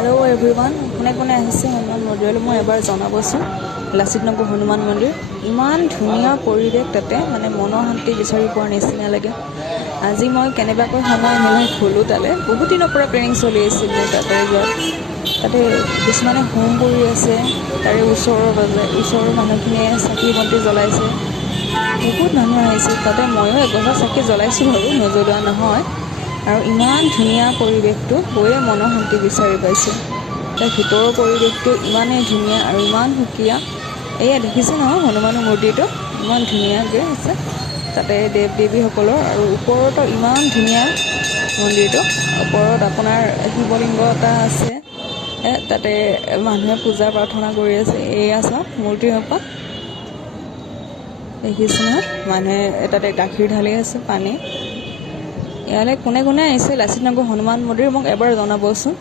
hello everyone কোনে কোনে আহিছে হনুমান মন্দিৰলৈ মই এবাৰ জনাবচোন লাচিত নগৰ হনুমান মন্দিৰ ইমান ধুনীয়া পৰিৱেশ তাতে মানে মনৰ শান্তি বিচাৰি পোৱাৰ নিচিনা লাগে আজি মই কেনেবাকৈ সময় মিলাই গ'লোঁ তালৈ বহুত দিনৰ পৰা প্লেনিং চলি আছিল মোৰ তাতে কিছুমানে হোম কৰি আছে তাৰে ওচৰৰ মানুহখিনিয়ে চাকি বন্তি জ্বলাইছে বহুত মানুহ আহিছে তাতে ময়ো এগছা চাকি জ্বলাইছোঁ বাৰু নজ্বলোৱা নহয় আৰু ইমান ধুনীয়া পৰিৱেশটো গৈয়ে মনৰ শান্তি বিচাৰি পাইছোঁ তাৰ ভিতৰৰ পৰিৱেশটো ইমানেই ধুনীয়া আৰু ইমান সুকীয়া এয়া দেখিছে নহয় হনুমানৰ মূৰ্তিটো ইমান ধুনীয়াকৈ আছে তাতে দেৱ দেৱীসকলৰ আৰু ওপৰতো ইমান ধুনীয়া মন্দিৰটো ওপৰত আপোনাৰ শিৱলিংগ এটা আছে তাতে মানুহে পূজা প্ৰাৰ্থনা কৰি আছে এয়া চাওক মূৰ্তিৰ পৰা দেখিছে নহয় মানুহে তাতে গাখীৰ ঢালি আছে পানী ইয়ালৈ কোনে কোনে আহিছে লাচিত নগৰ হনুমান মন্দিৰ মোক এবাৰ জনাবচোন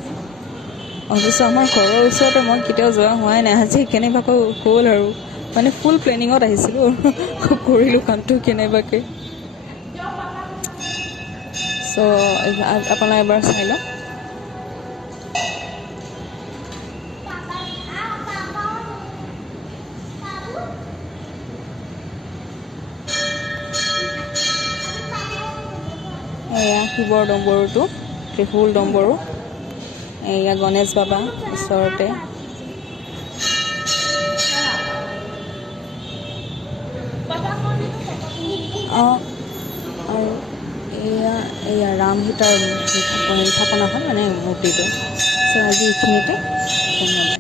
অৱশ্যে আমাৰ ঘৰৰ ওচৰতে মই কেতিয়াও যোৱা হোৱাই নাই আজি কেনেবাকৈ হ'ল আৰু মানে ফুল প্লেনিঙত আহিছিলোঁ কৰিলোঁ কামটো কেনেবাকৈ চ' আপোনালোকে এবাৰ চাই লওক এয়া শিৱৰ ডম্বৰুটো ত্ৰিশূল ডম্বৰু এয়া গণেশ বাবা ওচৰতে আৰু এয়া ৰাম সীতাৰ স্থাপনাখন মানে মূৰ্তিটো চ' আজি এইখিনিতে ধন্যবাদ